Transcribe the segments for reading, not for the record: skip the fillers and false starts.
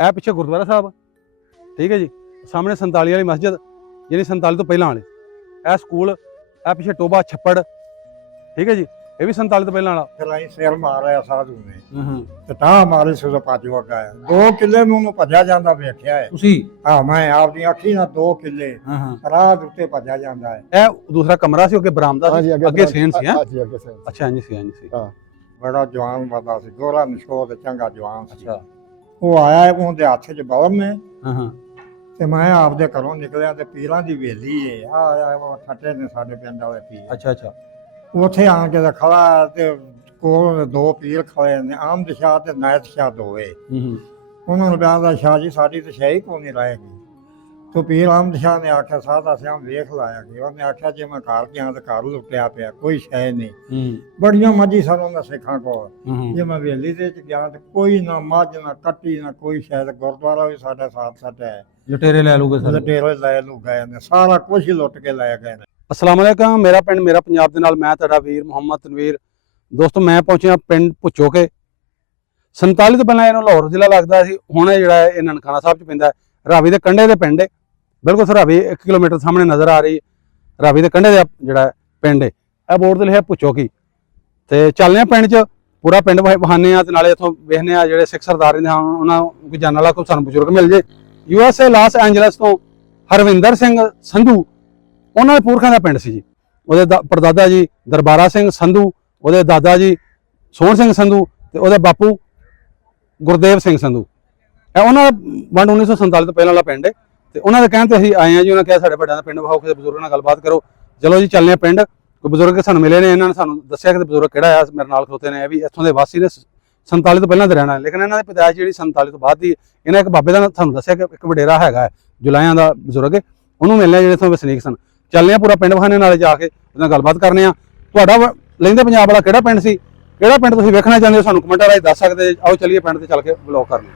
ਇਹ ਪਿੱਛੇ ਗੁਰਦੁਆਰਾ ਸਾਹਿਬ, ਠੀਕ ਹੈ ਜੀ। ਸਾਹਮਣੇ 47 ਵਾਲੀ ਮਸਜਿਦ, ਯਾਨੀ 47 ਤੋਂ ਪਹਿਲਾਂ ਵਾਲੀ। ਇਹ ਸਕੂਲ, ਇਹ ਪਿੱਛੇ ਟੋਬਾ ਛੱਪੜ, ਠੀਕ ਹੈ ਜੀ। ਇਹ ਵੀ 47 ਤੋਂ ਪਹਿਲਾਂ ਵਾਲਾ। ਫਿਰ ਅਸੀਂ ਸਿਰ ਮਾਰਿਆ ਸਾਧੂ ਨੇ ਤੇ ਤਾਂ ਮਾਰੇ ਸੁਦਾ ਪਾਜੂ ਵਗਾਇਆ। 2 ਕਿੱਲੇ ਨੂੰ ਭੱਜਿਆ ਜਾਂਦਾ ਵੇਖਿਆ ਹੈ ਤੁਸੀਂ? ਹਾਂ, ਮੈਂ ਆਪਦੀ ਅੱਖੀ ਨਾਲ 2 ਕਿੱਲੇ ਰਾਹ ਦੇ ਉੱਤੇ ਭੱਜਿਆ ਜਾਂਦਾ ਹੈ। ਇਹ ਦੂਸਰਾ ਕਮਰਾ ਸੀ, ਅੱਗੇ ਬਰਾਮਦਾ ਸੀ, ਅੱਗੇ ਸੇਨ ਸੀ। ਹਾਂਜੀ, ਅੱਗੇ ਸੇਨ। ਅੱਛਾ, ਹਾਂਜੀ ਸੀ, ਹਾਂਜੀ ਸੀ। ਬੜਾ ਜਵਾਨ ਬੰਦਾ ਸੀ, ਗੋਰਾ ਨਸ਼ੋ ਤੇ ਚੰਗਾ ਜਵਾਨ ਸੀ। ਉਹ ਆਇਆ, ਉਹਦੇ ਹੱਥ 'ਚ ਬਲਮ ਨੇ। ਤੇ ਮੈਂ ਆਪਦੇ ਘਰੋਂ ਨਿਕਲਿਆ ਤੇ ਪੀਰਾਂ ਦੀ ਵੇਲੀ ਏ ਆ ਠੱਟੇ ਨੇ ਸਾਡੇ ਪਿੰਡ ਵਾਲੇ ਪੀਰ। ਅੱਛਾ ਅੱਛਾ। ਉੱਥੇ ਆ ਕੇ ਤਾਂ ਖੜਾ ਤੇ ਕੋਲ 2 ਪੀਰ ਖੜੇ ਨੇ, ਆਮਦ ਸ਼ਾਹ ਤੇ ਨਾਇਤ ਸ਼ਾਹ ਦੋਵੇਂ। ਉਹਨਾਂ ਨੂੰ ਬਿਆਨ ਸ਼ਾਹ ਜੀ ਸਾਡੀ ਤਾਂ ਸ਼ਾਹੀ ਕੋਈ ਨਹੀਂ ਰਹੇਗੀ। ਤੋ ਪੀਰ ਆਮਦ ਸ਼ਾਹ ਨੇ ਆਖਿਆ ਸਾਦਾ ਸਿਆਂ ਵੇਖ ਲਾਇਆ ਕਿ ਉਹਨੇ ਆਖਿਆ ਜੇ ਮੈਂ ਘਰ ਗਿਆ ਤਾਂ ਘਰ ਲੁੱਟਿਆ ਪਿਆ, ਕੋਈ ਸ਼ੈ ਨਹੀਂ। ਬੜੀਆਂ ਮੱਝੀ ਸਨ ਉਹਨਾਂ ਸਿੱਖਾਂ ਕੋਲ। ਜੇ ਮੈਂ ਵੇਲੀ ਦੇ ਚ ਗਿਆ ਤੇ ਕੋਈ ਨਾ ਮੱਝ ਨਾ ਕੱਟੀ ਨਾ ਕੋਈ ਸ਼ਾਇਦ। ਗੁਰਦੁਆਰਾ ਵੀ ਸਾਡਾ ਸਾਥ ਸਾਡਾ ਹੈ। ਲੁਟੇਰੇ ਲੈ ਲੂਗੇ ਸਰ? ਲੁਟੇਰੇ ਲੈ ਲੂ ਗਏ ਨੇ, ਸਾਰਾ ਕੁਝ ਹੀ ਲੁੱਟ ਕੇ ਲੈ ਗਏ ਨੇ। अस्सलाम वालेकुम, मेरा पिंड मेरा पंजाब दे नाल मैं तुहाडा वीर मुहम्मद तनवीर। दोस्तों मैं पहुंचा पिंड भुच्चोके। 47 तो पहला इहनूं लाहौर जिला लगदा सी, हुण जिहड़ा है ननकाना साहब च पैंदा है। रावी दे कंढे दे पिंड है, बिल्कुल रावी 1 किलोमीटर सामने नज़र आ रही है। रावी दे कंढे दे जिहड़ा पिंड है, यह बोर्ड ते लिखिआ भुच्चोकी। ते चलने पिंड च पूरा पिंड वहाने आ ते नाले इत्थों वेखने आ जिहड़े सिख सरदार ने उन्हां कोई जानने वाला कोई सानूं बजुर्ग मिल जे। USA लास एंजलस तो हरविंदर सिंह संधू, ਉਹਨਾਂ ਦੇ ਪੁਰਖਾਂ ਦਾ ਪਿੰਡ ਸੀ ਜੀ। ਉਹਦੇ ਪੜਦਾਦਾ ਜੀ ਦਰਬਾਰਾ ਸਿੰਘ ਸੰਧੂ, ਉਹਦੇ ਦਾਦਾ ਜੀ ਸੋਹਣ ਸਿੰਘ ਸੰਧੂ ਤੇ ਉਹਦੇ ਬਾਪੂ ਗੁਰਦੇਵ ਸਿੰਘ ਸੰਧੂ। ਇਹ ਉਹਨਾਂ ਦਾ ਵੰਡ 1947 ਤੋਂ ਪਹਿਲਾਂ ਵਾਲਾ ਪਿੰਡ ਹੈ। ਤੇ ਉਹਨਾਂ ਦੇ ਕਹਿਣ ਤੇ ਅਸੀਂ ਆਏ ਹਾਂ ਜੀ। ਉਹਨਾਂ ਕਿਹਾ ਸਾਡੇ ਵੱਡਿਆਂ ਦਾ ਪਿੰਡ ਵਿਖਾਓ, ਕਿਸੇ ਬਜ਼ੁਰਗ ਨਾਲ ਗੱਲਬਾਤ ਕਰੋ। ਚਲੋ ਜੀ ਚੱਲਨੇ ਪਿੰਡ। ਕੋਈ ਬਜ਼ੁਰਗ ਸਾਨੂੰ ਮਿਲੇ ਨੇ, ਇਹਨਾਂ ਨੇ ਸਾਨੂੰ ਦੱਸਿਆ ਕਿ ਬਜ਼ੁਰਗ ਕਿਹੜਾ ਆ ਮੇਰੇ ਨਾਲ ਖਲੋਤੇ ਨੇ। ਇਹ ਵੀ ਇੱਥੋਂ ਦੇ ਵਾਸੀ ਨੇ, 47 ਤੋਂ ਪਹਿਲਾਂ ਦੇ ਰਹਿਣਾ। ਲੇਕਿਨ ਇਹਨਾਂ ਦੀ ਪੈਦਾਇਸ਼ ਜਿਹੜੀ 47 ਤੋਂ ਬਾਅਦ ਦੀ। ਇਹਨਾਂ ਇੱਕ ਬਾਬੇ ਦਾ ਤੁਹਾਨੂੰ ਦੱਸਿਆ ਕਿ ਇੱਕ ਵਡੇਰਾ ਹੈਗਾ ਜੁਲਾਹਿਆਂ ਦਾ ਬਜ਼ੁਰਗ, ਉਹਨੂੰ ਮਿਲਣਾ ਜਿਹੜੇ ਇੱਥੋਂ ਵਸਨੀਕ ਸਨ। ਚੱਲਨੇ ਆ ਪੂਰਾ ਪਿੰਡ ਵਿਖਾਣੇ, ਨਾਲੇ ਜਾ ਕੇ ਉਹਦੇ ਨਾਲ ਗੱਲਬਾਤ ਕਰਨੇ ਆ। ਤੁਹਾਡਾ ਲੈਂਦੇ ਪੰਜਾਬ ਵਾਲਾ ਕਿਹੜਾ ਪਿੰਡ ਸੀ, ਕਿਹੜਾ ਪਿੰਡ ਤੁਸੀਂ ਵੇਖਣਾ ਚਾਹੁੰਦੇ ਹੋ, ਸਾਨੂੰ ਕਮੈਂਟਾਂ ਰਾਹੀਂ ਦੱਸ ਸਕਦੇ। ਆਓ ਚੱਲੀਏ ਪਿੰਡ ਤੇ ਚੱਲ ਕੇ ਵਲੌਗ ਕਰਨੇ।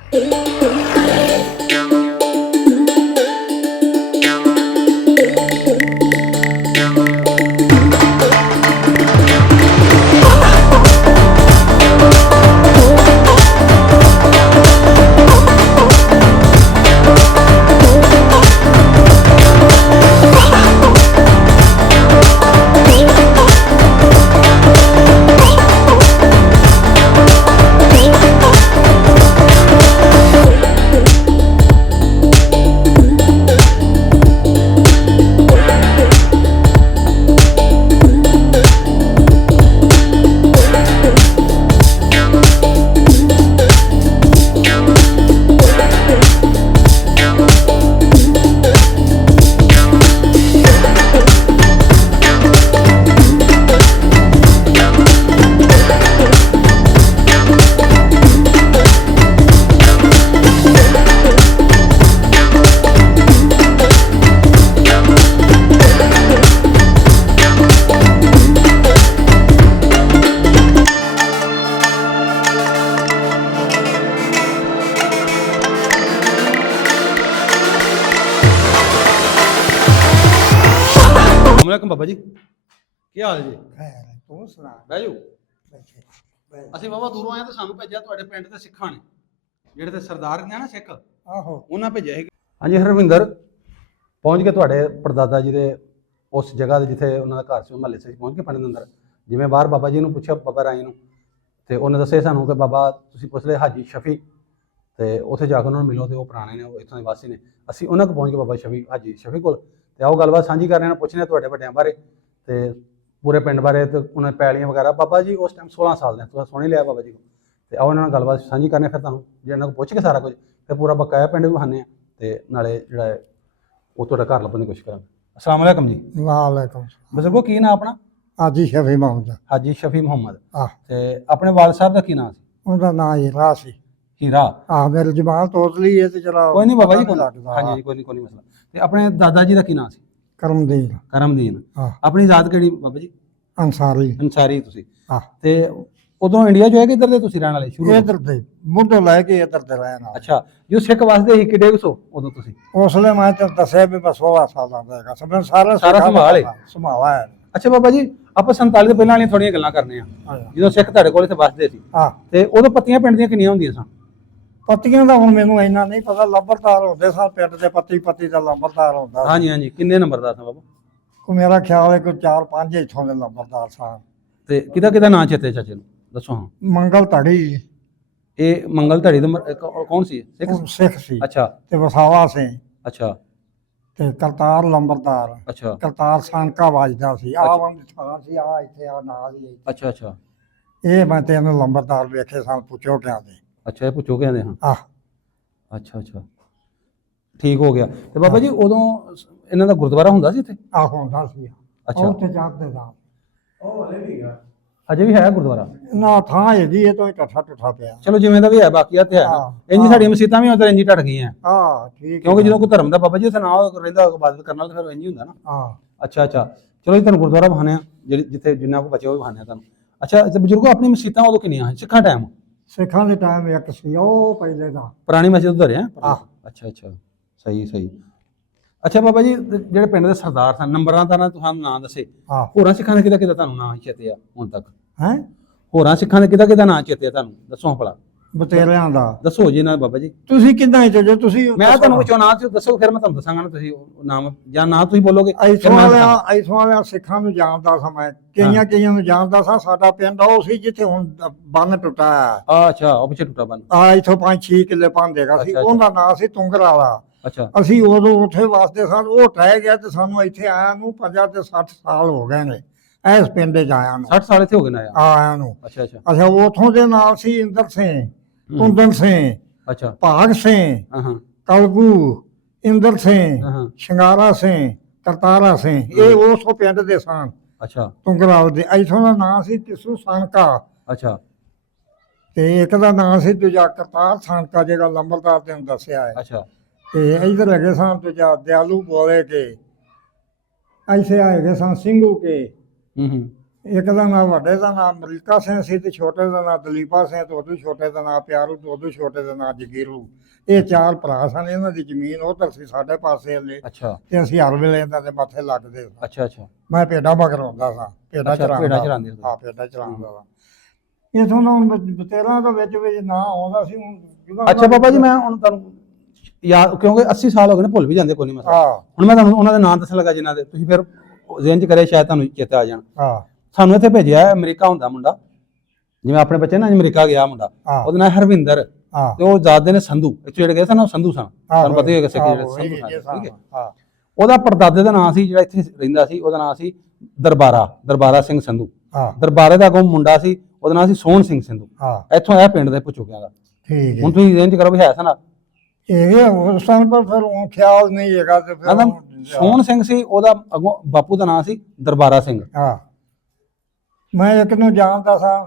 वालेकुम बाबा जी, क्या हाल जी? ਤੂੰ ਸੁਣਾ। ਬਹਿ ਜਾਓ। ਅਸੀਂ ਬਾਬਾ ਦੂਰੋਂ ਆਏ ਤਾਂ ਸਾਨੂੰ ਭੇਜਿਆ ਤੁਹਾਡੇ ਪਿੰਡ ਦੇ ਸਿੱਖਾਂ ਨੇ, ਜਿਹੜੇ ਤੇ ਸਰਦਾਰ ਨੇ ਨਾ ਸਿੱਖ, ਆਹੋ ਉਹਨਾਂ ਭੇਜਿਆ ਸੀ। ਹਾਂਜੀ ਹਰਵਿੰਦਰ, ਪਹੁੰਚ ਕੇ ਤੁਹਾਡੇ ਪੜਦਾਦਾ ਜੀ ਦੇ ਉਸ ਜਗ੍ਹਾ ਤੇ ਜਿੱਥੇ ਉਹਨਾਂ ਦਾ ਘਰ ਸੀ, ਮਹੱਲੇ ਸੀ, ਪਹੁੰਚ ਕੇ ਪਿੰਡ ਦੇ ਅੰਦਰ। ਜਿਵੇਂ ਬਾਹਰ ਬਾਬਾ ਜੀ ਨੂੰ ਪੁੱਛਿਆ, ਬਾਬਾ ਰਾਈ ਨੂੰ, ਤੇ ਉਹਨੇ ਦੱਸਿਆ ਸਾਨੂੰ ਕਿ ਬਾਬਾ ਤੁਸੀਂ ਪੁੱਛ ਲਏ ਹਾਜੀ ਸ਼ਫੀ, ਤੇ ਉੱਥੇ ਜਾ ਕੇ ਉਹਨਾਂ ਨੂੰ ਮਿਲੋ, ਤੇ ਉਹ ਪੁਰਾਣੇ ਨੇ, ਉਹ ਇੱਥੋਂ ਦੇ ਵਾਸੀ ਨੇ। ਅਸੀਂ ਉਹਨਾਂ ਕੋਲ ਪਹੁੰਚ ਕੇ ਬਾਬਾ ਸ਼ਫੀ, ਹਾਜੀ ਸ਼ਫੀ ਕੋਲ, ਤੇ ਆਓ ਗੱਲਬਾਤ ਸਾਂਝੀ ਕਰ ਰਹੇ ਹਾਂ, ਪੁੱਛਣੇ ਤੁਹਾਡੇ ਵੱਡਿਆਂ ਬਾਰੇ ਤੇ ਪੂਰੇ ਪਿੰਡ ਬਾਰੇ, ਤੇ ਉਹਨਾਂ ਦੀ ਪੈਲੀਆਂ ਵਗੈਰਾ। ਬਾਬਾ ਜੀ ਉਸ ਟਾਈਮ 16 ਸਾਲ ਦੇ, ਤੁਸੀਂ ਸੁਣ ਹੀ ਲਿਆ ਬਾਬਾ ਜੀ ਕੋਲ, ਤੇ ਆਓ ਇਹਨਾਂ ਨਾਲ ਗੱਲਬਾਤ ਸਾਂਝੀ ਕਰਨੇ। ਫਿਰ ਤੁਹਾਨੂੰ ਜੇ ਇਹਨਾਂ ਕੋਲ ਪੁੱਛ ਕੇ ਸਾਰਾ ਕੁਝ, ਫਿਰ ਪੂਰਾ ਬਕਾਇਆ ਪਿੰਡ ਵੀ ਵਿਖਾਉਂਦੇ ਹਾਂ, ਤੇ ਨਾਲੇ ਜਿਹੜਾ ਹੈ ਉਹ ਤੁਹਾਡਾ ਘਰ ਲੱਭਣ ਦੀ ਕੋਸ਼ਿਸ਼ ਕਰਾਂਗੇ। अस्सलाम वालेकुम जी। ਵਾਲੇਕੁਮ। ਬਜ਼ੁਰਗੋ ਕੀ ਨਾਮ ਆਪਣਾ? ਹਾਜੀ ਸ਼ਫੀ ਮੁਹੰਮਦ। ਹਾਜੀ ਸ਼ਫੀ ਮੁਹੰਮਦ। ਆਹ ਤੇ ਆਪਣੇ ਵਾਲ ਸਾਹਿਬ ਦਾ ਕੀ ਨਾਮ ਸੀ? ਉਹਦਾ ਨਾਂ ਹੀਰਾ ਸੀ। ਹੀਰਾ। ਆਹ ਮੇਰੇ ਜ਼ਬਾਨ ਤੋੜ ਲਈ ਹੈ ਤੇ ਚਲਾ ਕੋਈ ਨਹੀਂ ਬਾਬਾ ਜੀ, ਕੋਈ ਹਾਂਜੀ ਕੋਈ ਨਹੀਂ ਮਸਲਾ। ਤੇ ਆਪਣੇ ਦਾਦਾ ਜੀ ਦਾ ਕੀ ਨਾਮ ਸੀ? ਕਰਮਦੀਨ। ਕਰਮਦੀਨ। ਹਾਂ। ਆਪਣੀ ਜ਼ਾਤ ਕਿਹੜੀ ਬਾਬਾ ਜੀ? ਅੰਸਾਰੀ। ਅੰਸਾਰੀ ਤੁਸੀਂ। ਹਾਂ। ਤੇ ਉਦੋਂ ਇੰਡੀਆ ਜੋ ਹੈ ਕਿ ਇੱਧਰ ਦੇ ਤੁਸੀਂ ਰਹਿਣ ਵਾਲੇ ਸ਼ੁਰੂ? ਇੱਧਰ ਦੇ ਮੁੱਢੋਂ ਲੈ ਕੇ ਇੱਧਰ ਦੇ ਰਹਿਣ ਵਾਲੇ। ਅੱਛਾ, ਜੋ ਸਿੱਖ ਵਸਦੇ ਸੀ ਕਿੱਡੇ ਕੁ ਸੋ ਉਦੋਂ ਤੁਸੀਂ? ਉਸ ਵੇਲੇ ਮੈਂ ਤਾਂ ਦੱਸਿਆ ਵੀ ਮੈਂ 16 ਸਾਲਾਂ ਦਾ ਹੈਗਾ, ਸਮਝ ਸਾਰਾ ਸੰਭਾਲਾ ਹੈ। ਅੱਛਾ ਬਾਬਾ ਜੀ, ਆਪਾਂ 47 ਤੋਂ ਪਹਿਲਾਂ ਵਾਲੀਆਂ ਥੋੜੀਆਂ ਗੱਲਾਂ ਕਰਨੇ ਆ, ਜਦੋਂ ਸਿੱਖ ਤੁਹਾਡੇ ਕੋਲ ਇੱਥੇ ਵਸਦੇ ਸੀ। ਹਾਂ। ਤੇ ਉਦੋਂ ਪੱਤੀਆਂ ਪਿੰਡ ਦੀਆਂ ਕਿੰਨੀਆਂ ਹੁੰਦੀਆਂ ਸਨ? ਪੱਤੀਆਂ ਦਾ ਹੁਣ ਮੈਨੂੰ ਇੰਨਾ ਨਹੀਂ ਪਤਾ, ਲੰਬਰਦਾਰ ਹੁੰਦੇ ਸਨ ਪਿੰਡ ਦੇ, ਪੱਤੀ ਦਾ ਲੰਬਰਦਾਰ ਹੁੰਦਾ ਸੀ। ਹਾਂਜੀ ਹਾਂਜੀ, ਕਿੰਨੇ ਨੰਬਰਦਾਰ ਸਨ ਬਾਬਾ? ਕੋ ਮੇਰਾ ਖਿਆਲ ਹੈ ਕੋਈ 4-5 ਇੱਥੋਂ ਦੇ ਲੰਬਰਦਾਰ ਸਨ। ਤੇ ਕਿਹਦਾ ਨਾਂ ਚੇਤੇ ਚਾਚੇ ਨੂੰ ਦੱਸੋ ਹਾਂ। ਮੰਗਲ ਧੜੀ, ਇਹ ਮੰਗਲ ਧੜੀ ਦਾ ਕੌਣ ਸੀ? ਉਹ ਸਿੱਖ ਸੀ। ਅੱਛਾ ਤੇ ਵਸਾਵਾ ਸਿੰਘ, ਅੱਛਾ ਤੇ ਕਰਤਾਰ ਲੰਬਰਦਾਰ, ਅੱਛਾ ਕਰਤਾਰ ਸਾਨਕਾ ਵੱਜਦਾ ਸੀ। ਆਹ ਵੰਦ ਥਾਂ ਸੀ, ਆ ਇੱਥੇ ਆ ਨਾਲ ਹੀ। ਅੱਛਾ ਅੱਛਾ ਇਹ ਮੈਂ ਤੈਨੂੰ ਲੰਬਰਦਾਰ ਵੇਖੇ ਸਨ ਪੁੱਛੋ ਕਿਆ ਦੇ। ਅੱਛਾ, ਇਹ ਪੁੱਛੋ ਕਹਿੰਦੇ ਹਾਂ। ਆਹ ਅੱਛਾ ਅੱਛਾ, ਠੀਕ ਹੋ ਗਿਆ। ਤੇ ਬਾਬਾ ਜੀ ਉਦੋਂ ਇਹਨਾਂ ਦਾ ਗੁਰਦੁਆਰਾ ਹੁੰਦਾ ਸੀ ਇੱਥੇ? ਆਹ ਹੁੰਦਾ ਸੀ। ਅੱਛਾ, ਉੱਥੇ ਜਾਂਦੇ ਸਾਂ। ਅਜੇ ਵੀ ਹੈ ਗੁਰਦੁਆਰਾ? ਨਾ ਥਾਂ ਹੈਗੀ, ਇਹ ਤੋਂ ਟੱਠਾ ਟੁੱਠਾ ਪਿਆ। ਚਲੋ ਜਿਵੇਂ ਦਾ ਵੀ ਹੈ, ਬਾਕੀ ਆ ਤੇ ਹੈ ਨਾ। ਇੰਨੀ ਸਾਡੀਆਂ ਮਸੀਤਾਂ ਵੀ ਉਧਰ ਇੰਜੀ ਢੱਟ ਗਈਆਂ। ਹਾਂ ਠੀਕ, ਕਿਉਂਕਿ ਜਦੋਂ ਕੋਈ ਧਰਮ ਦਾ ਬਾਬਾ ਜੀ ਉੱਥੇ ਨਾ ਰਹਿੰਦਾ ਇਬਾਦਤ ਕਰਨ ਵਾਲਾ, ਫਿਰ ਇੰਜੀ ਹੁੰਦਾ ਨਾ। ਹਾਂ ਅੱਛਾ ਅੱਛਾ, ਚਲੋ ਜੀ ਤੁਹਾਨੂੰ ਗੁਰਦੁਆਰਾ ਵਿਖਾਉਂਦੇ ਆ, ਜਿੱਥੇ ਜਿੰਨਾ ਕੋ ਬਚਿਆ ਉਹ ਵਿਖਾਉਂਦੇ ਆ ਤੁਹਾਨੂੰ। ਅੱਛਾ ਤੇ ਬਜ਼ੁਰਗੋ, ਆਪਣੀ ਮਸੀਤਾਂ ਉਦੋਂ ਕਿੰਨੀਆਂ ਸੀ ਸਿੱਖਾਂ ਟਾਈਮ? ਸਿੱਖਾਂ ਦੇ ਟਾਈਮ ਇੱਕ ਸੀ, ਉਹ ਪਹਿਲੇ ਦਾ ਪੁਰਾਣੀ ਮਸਜਿਦ ਉਧਰ ਹੈ? ਆਹ ਅੱਛਾ ਅੱਛਾ, ਸਹੀ ਸਹੀ। ਅੱਛਾ ਬਾਬਾ ਜੀ, ਜਿਹੜੇ ਪਿੰਡ ਦੇ ਸਰਦਾਰ ਸਨ, ਨੰਬਰਾਂ ਦਾ ਤੁਹਾਨੂੰ ਨਾਂ ਦੱਸੇ, ਆਹ ਹੋਰਾਂ ਸਿੱਖਾਂ ਦੇ ਕਿਹਦਾ ਤੁਹਾਨੂੰ ਨਾਂ ਚੇਤੇ ਆ ਹੁਣ ਤੱਕ? ਹੈ ਹੋਰਾਂ ਸਿੱਖਾਂ ਦੇ ਕਿਹਦਾ ਨਾਂ ਚੇਤੇ ਆ ਤੁਹਾਨੂੰ? ਦੱਸੋ ਭਲਾ, ਬਤੇਰਿਆਂ ਦਾ। ਦੱਸੋ ਜੀ ਨਾ ਬਾਬਾ ਜੀ। ਤੁਸੀਂ ਕਿੱਦਾਂ ਜੇ ਤੁਸੀਂ ਮੈਂ ਤੁਹਾਨੂੰ ਵਿੱਚੋਂ ਨਾਂ ਦੱਸੋ, ਫਿਰ ਮੈਂ ਤੁਹਾਨੂੰ ਦੱਸਾਂਗਾ ਨਾ। ਤੁਸੀਂ ਨਾਮ ਜਾਂ ਨਾਂ ਤੁਸੀਂ ਬੋਲੋਗੇ। ਇੱਥੋਂ ਵਾਲਿਆਂ ਸਿੱਖਾਂ ਨੂੰ ਜਾਣਦਾ ਸਾਂ ਮੈਂ, ਕਈਆਂ ਨੂੰ ਜਾਣਦਾ ਸਾਂ। ਸਾਡਾ ਪਿੰਡ ਉਹ ਸੀ ਜਿੱਥੇ ਹੁਣ ਬੰਨ ਟੁੱਟਾ ਹੈ। ਅੱਛਾ, ਉਹ ਪਿੱਛੇ ਟੁੱਟਾ ਬੰਨ। ਇੱਥੋਂ 5-6 ਕਿੱਲੇ ਪਾਉਂਦੇਗਾ ਸੀ। ਉਹਦਾ ਨਾਂ ਸੀ ਤੁੰਗਰ ਵਾਲਾ। ਅੱਛਾ, ਅਸੀਂ ਉਦੋਂ ਉੱਥੇ ਵਾਸਤੇ ਸਾਂ, ਉਹ ਟਹਿ ਗਿਆ ਤੇ ਸਾਨੂੰ ਇੱਥੇ ਆਇਆ ਨੂੰ 50 ਤੇ 60 ਸਾਲ ਹੋ ਗਏ ਨੇ ਇਸ ਪਿੰਡ 'ਚ ਆਇਆ ਨੂੰ। 60 ਸਾਲ ਇੱਥੇ ਹੋ ਗਏ ਨਾ ਆਇਆ ਨੂੰ। ਅੱਛਾ ਅੱਛਾ ਅੱਛਾ, ਉਥੋਂ ਦੇ ਨਾਲ ਸੀ ਇੰਦਰ ਸਿੰਘ, ਕੁੰਦਨ ਸਿੰਘ, ਅੱਛਾ, ਭਾਗ ਸਿੰਘ, ਹਾਂ ਹਾਂ ਕਲਗੂ, ਇੰਦਰ ਸਿੰਘ, ਹਾਂ, ਸ਼ਿੰਗਾਰਾ ਸਿੰਘ, ਕਰਤਾਰਾ ਸਿੰਘ, ਇਹ ਉਸ ਪਿੰਡ ਦੇ ਸਨ ਅੱਛਾ ਤੁੰਗਰਾਲ ਦੇ। ਇੱਥੋਂ ਦਾ ਨਾਂ ਸੀ ਕਿਸੂ ਸਾਨਕਾ, ਅੱਛਾ ਤੇ ਇੱਕ ਦਾ ਨਾਂ ਸੀ ਦੂਜਾ ਕਰਤਾਰ ਸਾਨਕਾ, ਜਿਹੜਾ ਲੰਬਰਦਾਰ ਤੈਨੂੰ ਦੱਸਿਆ ਹੈ। ਅੱਛਾ, ਤੇ ਇੱਧਰ ਹੈਗੇ ਸਨ ਦੂਜਾ ਦਿਆਲੂ ਬੋਲੇ ਕੇ, ਐਸੇ ਹੈਗੇ ਸਨ ਸਿੰਘੂ ਕੇ। ਹੂੰ ਇੱਕ ਦਾ ਨਾਂ ਵੱਡੇ ਦਾ ਨਾਂ ਅਮਰੀਕਾ ਸਿੰਘ ਸੀ, ਤੇ ਛੋਟੇ ਦਾ ਨਾਂ ਦਲੀਪਾ ਸਿੰਘ, ਤੇ ਉਦੋਂ ਛੋਟੇ ਦਾ ਨਾਂ ਪਿਆਰੂ, ਤੇ ਉਦੋਂ ਛੋਟੇ ਦਾ ਨਾਂ ਜਗੀਰੂ। ਇਹ 4 ਭਰਾ ਸਨ। ਇਹਨਾਂ ਦੀ ਜ਼ਮੀਨ ਉਧਰ ਸੀ ਸਾਡੇ ਪਾਸੇ ਵਾਲੇ, ਅੱਛਾ ਤੇ ਅਸੀਂ ਹਰ ਵੇਲੇ ਇਹਨਾਂ ਦੇ ਮੱਥੇ ਲੱਗਦੇ ਸਾਂ। ਅੱਛਾ ਅੱਛਾ, ਮੈਂ ਭੇਡਾਂ ਮਗਰ ਹੁੰਦਾ ਸਾਂ, ਭੇਡਾਂ ਚਰਾਉਂਦਾ। ਹਾਂ, ਭੇਡਾਂ ਚਰਾਉਂਦਾ ਸਾਂ। ਇਥੋਂ ਦਾ ਹੁਣ ਬਤੇਰਾਂ ਦੇ ਵਿੱਚ ਨਾਂ ਆਉਂਦਾ ਸੀ ਹੁਣ। ਅੱਛਾ ਬਾਬਾ ਜੀ, ਮੈਂ ਹੁਣ ਤੁਹਾਨੂੰ ਯਾਦ, ਕਿਉਂਕਿ 80 ਸਾਲ ਹੋ ਗਏ ਨੇ, ਭੁੱਲ ਵੀ ਜਾਂਦੇ ਕੋਈ ਨਹੀਂ ਮਸਲਾ। ਹਾਂ ਹੁਣ ਮੈਂ ਤੁਹਾਨੂੰ ਉਹਨਾਂ ਦੇ ਨਾਂ ਦੱਸਣ ਲੱਗਾ ਜਿਨ੍ਹਾਂ ਦੇ ਤੁਸੀਂ ਫਿਰ ਜ਼ਿਹਨ 'ਚ ਕਰੇ, ਸ਼ਾਇਦ ਤੁਹਾਨੂੰ ਚੇਤਾ ਆ ਜਾਣ। ਹਾਂ ਸਾਨੂੰ ਇੱਥੇ ਭੇਜਿਆ ਅਮਰੀਕਾ ਹੁੰਦਾ ਮੁੰਡਾ, ਜਿਵੇਂ ਆਪਣੇ ਬੱਚੇ ਨਾ ਅਮਰੀਕਾ ਗਿਆ ਮੁੰਡਾ, ਉਹਦਾ ਨਾਂ ਹਰਵਿੰਦਰ, ਹਾਂ ਤੇ ਉਹ ਦਾਦੇ ਨੇ ਸੰਧੂ, ਇੱਥੇ ਜਿਹੜੇ ਗਏ ਸਨ ਉਹ ਸੰਧੂ ਸਨ। ਤੁਹਾਨੂੰ ਪਤਾ ਹੀ ਹੋਏਗਾ ਸਿੱਖ ਜਿਹੜੇ ਸੰਧੂ ਸਨ, ਠੀਕ ਹੈ। ਉਹਦਾ ਪੜਦਾਦੇ ਦਾ ਨਾਂ ਸੀ, ਜਿਹੜਾ ਇੱਥੇ ਰਹਿੰਦਾ ਸੀ, ਉਹਦਾ ਨਾਂ ਸੀ ਦਰਬਾਰਾ ਸਿੰਘ ਸੰਧੂ। ਦਰਬਾਰੇ ਦਾ ਕੋਈ ਮੁੰਡਾ ਸੀ, ਉਹਦਾ ਨਾਂ ਸੀ ਸੋਹਣ ਸਿੰਘ ਸੰਧੂ। ਇੱਥੋਂ ਇਹ ਪਿੰਡ ਦੇ ਪੁੱਛੋਕਿਆਂ ਦਾ। ਠੀਕ ਹੈ। ਹੁਣ ਤੁਸੀਂ ਜ਼ਿਹਨ 'ਚ ਕਰੋ ਵੀ ਹੈ ਸਨ ਇਹ ਉਸ ਟਾਈਮ ਪਰ ਫਿਰ ਉਹ ਖਿਆਲ ਨਹੀਂ ਹੈਗਾ, ਤੇ ਫਿਰ ਸੋਹਣ ਸਿੰਘ ਸੀ, ਉਹਦਾ ਅੱਗੋਂ ਬਾਪੂ ਦਾ ਨਾਂ ਸੀ ਦਰਬਾਰਾ ਸਿੰਘ। ਹਾਂ, ਮੈਂ ਇੱਕ ਨੂੰ ਜਾਣਦਾ ਸਾਂ,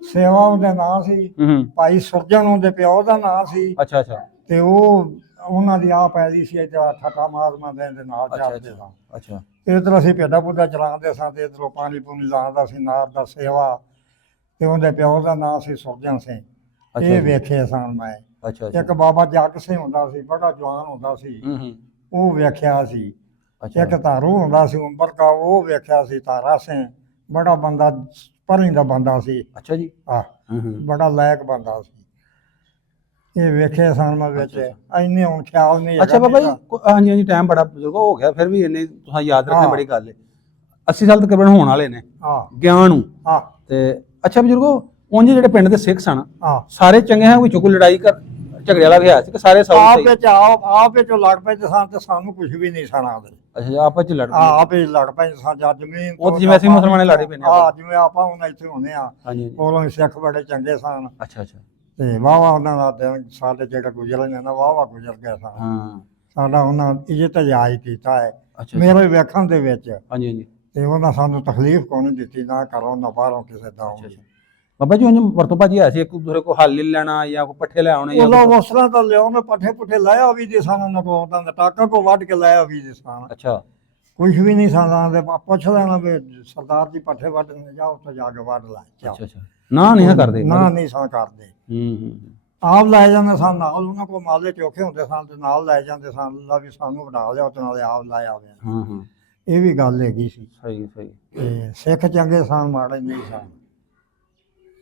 ਸੇਵਾ ਉਹਦਾ ਨਾਂ ਸੀ। ਭਾਈ ਸੁਰਜਣ ਉਹਦੇ ਪਿਓ ਦਾ ਨਾਂ ਸੀ। ਅੱਛਾ ਅੱਛਾ, ਤੇ ਉਹਨਾਂ ਦੀ ਆਪ ਪੈਦੀ ਸੀ ਇੱਥੇ ਠੱਠਾ ਮਾਰਮਾ ਦੇ ਨਾਲ ਚੱਲਦੇ ਸਾਂ। ਅੱਛਾ, ਤੇ ਇੱਧਰ ਅਸੀਂ ਭੇਡਾਂ ਭੁੱਡਾ ਚਲਾਉਂਦੇ ਸਾਂ, ਤੇ ਇੱਧਰੋਂ ਪਾਣੀ ਪੂਣੀ ਲਾਉਂਦਾ ਸੀ ਨਾਰ ਦਾ ਸੇਵਾ। ਤੇ ਉਹਦੇ ਪਿਓ ਦਾ ਨਾਂ ਸੀ ਸੁਰਜਣ ਸਿੰਘ। ਇਹ ਵੇਖੇ ਸਨ ਮੈਂ। ਅੱਛਾ, ਇੱਕ ਬਾਬਾ ਜੱਗ ਸਿੰਘ ਹੁੰਦਾ ਸੀ, ਬੜਾ ਜਵਾਨ ਹੁੰਦਾ ਸੀ, ਉਹ ਵੇਖਿਆ ਸੀ। ਇੱਕ ਧਾਰੂ ਹੁੰਦਾ ਸੀ ਉਮਰ ਦਾ, ਉਹ ਵੇਖਿਆ ਸੀ ਤਾਰਾ ਸਿੰਘ, ਬੜਾ ਬੰਦਾ ਪਰੀ ਦਾ ਬੰਦਾ ਸੀ। ਅੱਛਾ ਜੀ, ਬੜਾ ਲਾਇਕ ਬੰਦਾ ਸੀ। ਇਹ ਵੇਖੇ ਸਨ ਮੈਂ ਵਿੱਚ, ਇੰਨੇ ਹੁਣ ਖਿਆਲ ਨਹੀਂ। ਅੱਛਾ ਬਾਬਾ ਜੀ, ਹਾਂਜੀ ਹਾਂਜੀ, ਟਾਈਮ ਬੜਾ ਬਜ਼ੁਰਗ ਹੋ ਗਿਆ, ਫਿਰ ਵੀ ਇੰਨੇ ਤੁਸੀਂ ਯਾਦ ਰੱਖਣਾ ਬੜੀ ਗੱਲ ਹੈ। 80 ਸਾਲ ਤਕਰੀਬਨ ਹੋਣ ਵਾਲੇ ਨੇ ਗਿਆਨ ਨੂੰ। ਤੇ ਅੱਛਾ ਬਜ਼ੁਰਗੋ, ਉਂਝ ਜਿਹੜੇ ਪਿੰਡ ਦੇ ਸਿੱਖ ਸਨ ਸਾਰੇ ਚੰਗੇ ਹਨ, ਵਿੱਚੋਂ ਕੋਈ ਲੜਾਈ ਝਗੜੇ ਵਾਲਾ ਵੀ ਹੈ ਸੀ ਕਿ ਸਾਰੇ ਆਪ ਵਿੱਚ ਲੜ ਪੈਂਦੇ ਸਨ, ਤੇ ਸਾਨੂੰ ਕੁਝ ਵੀ ਨਹੀਂ ਸੁਣਾ ਦੇ। ਅੱਛਾ, ਆਪਸ ਚ ਲੜ ਲੜ ਪੈਂਦੇ ਸਨ ਜਾਂ ਜ਼ਮੀਨ, ਉਹ ਜਿਵੇਂ ਅਸੀਂ ਮੁਸਲਮਾਨੇ ਲੜੇ ਪਏ ਨੇ। ਜਿਵੇਂ ਆਪਾਂ ਹੁਣ ਇੱਥੇ ਹੁੰਦੇ ਆ, ਉਦੋਂ ਸਿੱਖ ਬੜੇ ਚੰਗੇ ਸਨ। ਅੱਛਾ ਅੱਛਾ, ਤੇ ਵਾਹਵਾ ਉਹਨਾਂ ਦਾ ਦਿਨ ਸਾਡੇ ਜਿਹੜੇ ਗੁਜ਼ਰੇ ਨੇ ਨਾ, ਵਾਹਵਾ ਗੁਜ਼ਰ ਗਏ ਸਨ। ਸਾਡਾ ਉਹਨਾਂ ਇੱਜ਼ਤ ਜਾਇਜ਼ ਕੀਤਾ ਹੈ ਮੇਰੇ ਵੇਖਣ ਦੇ ਵਿੱਚ। ਹਾਂਜੀ ਹਾਂਜੀ, ਤੇ ਉਹਨਾਂ ਸਾਨੂੰ ਤਕਲੀਫ ਕੋਈ ਨਹੀਂ ਦਿੱਤੀ, ਨਾ ਘਰੋਂ ਨਾ ਬਾਹਰੋਂ ਕਿਸੇ ਦਾ। ਬਾਬਾ ਜੀ ਉਂਝ ਵਰਤੋਂ ਭਾਜੀ ਐਸੀ ਇੱਕ ਦੂਸਰੇ ਕੋ ਹੱਲ ਲੈਣਾ ਜਾਂ ਕੋਈ ਪੱਠੇ ਲੈ ਆਉਣੇ, ਉਹਦਾ ਉਸ ਤਰ੍ਹਾਂ ਤਾਂ ਲਿਆਉਣੇ ਪੱਠੇ ਪੁੱਠੇ ਲਾਇਆ ਵੀ ਜੇ ਸਾਨੂੰ ਨਾ ਕੋ ਉਹਦਾ ਟਾਕਾ ਕੋ ਵੱਢ ਕੇ ਲਾਇਆ ਵੀ ਜੇ ਸਾਨੂੰ। ਅੱਛਾ, ਕੁਝ ਵੀ ਨਹੀਂ ਸਾਡਾ ਦੇ ਪੁੱਛ ਲੈਣਾ ਵੀ ਸਰਦਾਰ ਜੀ ਪੱਠੇ ਵੱਢਣ ਜਾਓ, ਉੱਥੇ ਜਾ ਕੇ ਵੱਢ ਲੈ। ਅੱਛਾ ਅੱਛਾ, ਨਾ ਨਹੀਂ ਕਰਦੇ, ਨਾ ਨਹੀਂ ਸਾਂ ਕਰਦੇ। ਆਪ ਲੈ ਜਾਂਦੇ ਸਨ ਨਾਲ, ਉਹਨਾਂ ਕੋਲ ਮਾਲੇ ਚੋਖੇ ਹੁੰਦੇ ਸਨ, ਤੇ ਨਾਲ ਲੈ ਜਾਂਦੇ ਸਨ ਵੀ ਸਾਨੂੰ ਵਡਾ ਲਿਆ, ਤੇ ਨਾਲੇ ਆਪ ਲਾਇਆ ਹੋਇਆ। ਇਹ ਵੀ ਗੱਲ ਹੈਗੀ ਸੀ। ਸਹੀ ਸਹੀ। ਤੇ ਸਿੱਖ ਚੰਗੇ ਸਨ, ਮਾੜੇ ਨਹੀਂ ਸਨ।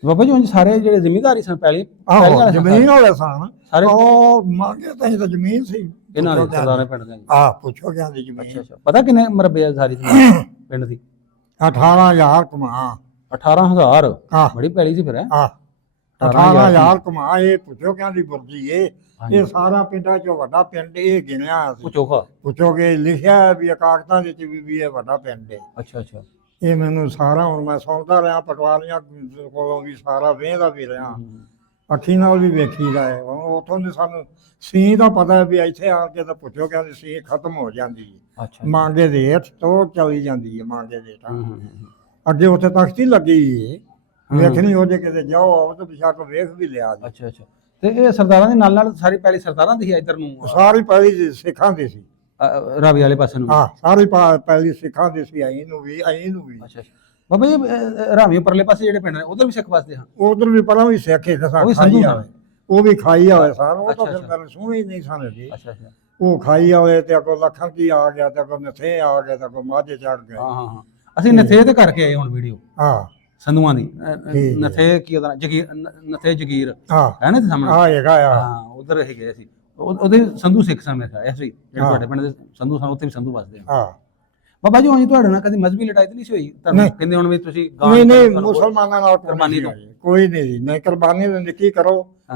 ਬਾਬਾ ਜੀ ਉਂਝ ਸਾਰੇ ਜਿਹੜੇ ਜ਼ਿਮੀਂਦਾਰੀ ਸਨ ਪਹਿਲੀ ਆਹੋ ਜ਼ਮੀਨ ਵਾਲੇ ਸਨ ਸਾਰੇ ਉਹ ਮੰਗੇ ਤਾਂ ਤਾਂ ਜ਼ਮੀਨ ਸੀ ਇਹਨਾਂ ਦੇ ਸਰਦਾਰਾਂ ਪਿੰਡ ਦੇ। ਆਹ ਪੁੱਛੋ ਕਿਆ ਦੀ ਜ਼ਮੀਨ। ਅੱਛਾ ਅੱਛਾ, ਪਤਾ ਕਿੰਨੇ ਮਰਬੇ ਆ ਸਾਰੀ ਜ਼ਮੀਨ ਪਿੰਡ ਦੀ? 18,000 ਕਮਾ। 18,000 ਆਹ ਬੜੀ ਪੈਲੀ ਸੀ ਫਿਰ। ਆਹ 18,000 ਕਮਾ। ਇਹ ਪੁੱਛੋ ਕਿਆ ਦੀ ਬੁਰਜੀ ਇਹ ਹਾਂਜੀ। ਇਹ ਸਾਰਾ ਪਿੰਡਾਂ ਚੋਂ ਵੱਡਾ ਪਿੰਡ ਇਹ ਗਿਣਿਆ ਸੀ। ਪੁੱਛੋਗਾ। ਪੁੱਛੋਗੇ ਲਿਖਿਆ ਵੀ ਕਾਗਜ਼ਾਂ ਵਿੱਚ ਵੀ ਇਹ ਵੱਡਾ ਪਿੰਡ ਹੈ। ਅੱਛਾ ਅੱਛਾ। ਇਹ ਮੈਨੂੰ ਸਾਰਾ ਹੁਣ ਮੈਂ ਸੁਣਦਾ ਰਿਹਾ ਪਟਵਾਰੀਆਂ ਕੋਲੋਂ ਵੀ ਸਾਰਾ ਵੇਖਦਾ ਵੀ ਰਿਹਾ ਅੱਖੀ ਨਾਲ ਵੀ ਵੇਖੀਦਾ ਹੈ। ਹੁਣ ਉੱਥੋਂ ਦੇ ਸਾਨੂੰ ਸੀ ਦਾ ਪਤਾ ਹੈ ਵੀ ਇੱਥੇ ਆ ਕੇ ਤਾਂ ਪੁੱਛੋ ਕਿ ਸੀ ਖਤਮ ਹੋ ਜਾਂਦੀ ਹੈ। ਅੱਛਾ ਮਾਂਗੇ ਦੇ ਹੇਠ ਤੋਂ ਚਲੀ ਜਾਂਦੀ ਹੈ ਮਾਂਗੇ ਦੇ ਅੱਗੇ ਉੱਥੇ ਤਖਤੀ ਲੱਗੀ ਹੈ ਵੇਖਣੀ ਹੋ ਜੇ ਕਿਤੇ ਜਾਓ ਆਓ ਤਾਂ ਬਿਸ਼ੱਕ ਵੇਖ ਵੀ ਲਿਆ ਜੀ। ਅੱਛਾ ਅੱਛਾ। ਤੇ ਇਹ ਸਰਦਾਰਾਂ ਦੇ ਨਾਲ ਸਾਰੀ ਪਹਿਲੀ ਸਰਦਾਰਾਂ ਦੀ ਸੀ ਇੱਧਰ ਨੂੰ ਸਾਰੀ ਪਹਿਲੀ ਸਿੱਖਾਂ ਦੀ ਸੀ ਰਾਵੀ ਵਾਲੇ ਪਾਸੇ ਨੂੰ? ਹਾਂ ਸਾਰੀ ਪਹਿਲੀ ਸਿੱਖਾਂ ਦੀ ਸੀ ਅਹੀਂ ਨੂੰ ਵੀ ਅੱਛਾ ਅੱਛਾ। ਬਾਬਾ ਜੀ ਰਾਵੀ ਪਰਲੇ ਪਾਸੇ ਜਿਹੜੇ ਪਿੰਡ ਨੇ ਉਧਰ ਵੀ ਸਿੱਖ ਵਸਦੇ ਹਨ? ਉਧਰ ਵੀ ਪਹਿਲਾਂ ਵੀ ਸਿੱਖ ਹੀ ਉਹ ਵੀ ਸੰਧੂ ਸਨ? ਉਹ ਵੀ ਖਾਈ ਵਾਲੇ ਸਨ। ਉਹ ਤਾਂ ਅੱਛਾ, ਫਿਰ ਮੈਨੂੰ ਸੁਣੇ ਹੀ ਨਹੀਂ ਸਨ ਜੀ। ਅੱਛਾ ਅੱਛਾ। ਉਹ ਖਾਈ ਵਾਲੇ ਤੇ ਅੱਗੋਂ ਲੱਖਾਂ ਕੀ ਆ ਗਿਆ ਤੇ ਅੱਗੋਂ ਨਥੇ ਆ ਗਿਆ ਤੇ ਅੱਗੋਂ ਮਾਝੇ ਚੜ ਗਏ। ਹਾਂ ਹਾਂ ਹਾਂ। ਅਸੀਂ ਨਥੇ ਤੇ ਕਰਕੇ ਆਏ ਹੁਣ ਵੀਡੀਓ ਹਾਂ ਸੰਧੂਆਂ ਦੀ। ਠੀਕ ਹੈ। ਨਥੇ ਕੀ ਉਹਦਾ ਜਗੀਰ ਨਥੇ ਜਗੀਰ ਹਾਂ ਹੈ ਨਾ ਤੇ ਸਾਹਮਣੇ? ਆ ਹੈਗਾ ਆ। ਹਾਂ ਉਧਰ ਹੀ ਗਏ ਸੀ। ਉਹਦੇ ਸੰਧੂ ਸਿੱਖ ਸਨ ਮੇਰੇ ਖਿਆਲ ਐਸੀ ਜਿਹੜੇ ਹਾਂ। ਤੁਹਾਡੇ ਪਿੰਡ ਦੇ ਸੰਧੂ ਸਨ ਉੱਥੇ ਵੀ ਸੰਧੂ ਵਸਦੇ ਹਨ। ਹਾਂ ਬਾਬਾ ਜੀ ਉਂਝ ਤੁਹਾਡੇ ਨਾਲ ਕਦੀ ਮਜ਼ਹਬੀ ਲੜਾਈ ਤਾਂ ਨਹੀਂ ਸੀ ਹੋਈ? ਤੁਹਾਨੂੰ ਕਹਿੰਦੇ ਹੁਣ ਵੀ ਤੁਸੀਂ ਨਹੀਂ ਮੁਸਲਮਾਨਾਂ ਨਾਲ ਕੁਰਬਾਨੀ ਤੋਂ? ਕੋਈ ਨਹੀਂ ਜੀ ਨਹੀਂ ਕੁਰਬਾਨੀ ਦਿੰਦੇ ਕੀ ਕਰੋ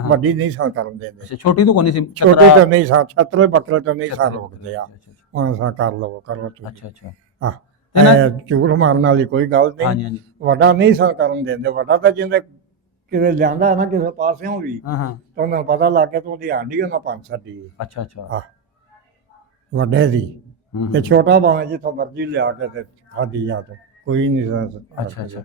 ਵੱਡੀ ਨਹੀਂ ਸਾਂ ਕਰਨ ਦਿੰਦੇ। ਅੱਛਾ ਛੋਟੀ ਤੋਂ ਕੋਈ ਨਹੀਂ ਸੀ? ਛੋਟੀ ਤਾਂ ਨਹੀਂ ਸਾਂ ਛਤਰੇ ਬੱਕਰੇ ਤਾਂ ਨਹੀਂ ਸਾਂ ਰੋਕਦੇ ਆ ਹੁਣ ਸਾਂ ਕਰ ਲਵੋ ਕਰੋ ਤੁਸੀਂ। ਅੱਛਾ ਅੱਛਾ। ਹਾਂ ਝੂਠ ਮਾਰਨ ਵਾਲੀ ਕੋਈ ਗੱਲ ਨਹੀਂ। ਹਾਂਜੀ ਹਾਂਜੀ। ਵੱਡਾ ਨਹੀਂ ਸਾਂ ਕਰਨ ਦਿੰਦੇ। ਵੱਡਾ ਤਾਂ ਜਿੰਦੇ ਕਿਤੇ ਲਿਆਂਦਾ ਨਾ ਕਿਸੇ ਪਾਸਿਓਂ ਵੀ ਹਾਂ ਹਾਂ। ਤਾਂ ਉਹਨਾਂ ਨੂੰ ਪਤਾ ਲੱਗ ਗਿਆ ਤਾਂ ਉਹਦੀ ਆਂਢੀ ਉਹਨਾਂ ਪੰਜ ਛੱਡੀ। ਅੱਛਾ ਅੱਛਾ। ਹਾਂ ਵੱਡੇ ਦੀ ਤੇ ਛੋਟਾ ਭਾਵੇਂ ਜਿੱਥੋਂ ਮਰਜ਼ੀ ਲਿਆ ਕੇ ਤੇ ਖਾਦੀ ਜਾ ਤੇ ਕੋਈ ਨਹੀਂ। ਅੱਛਾ ਅੱਛਾ।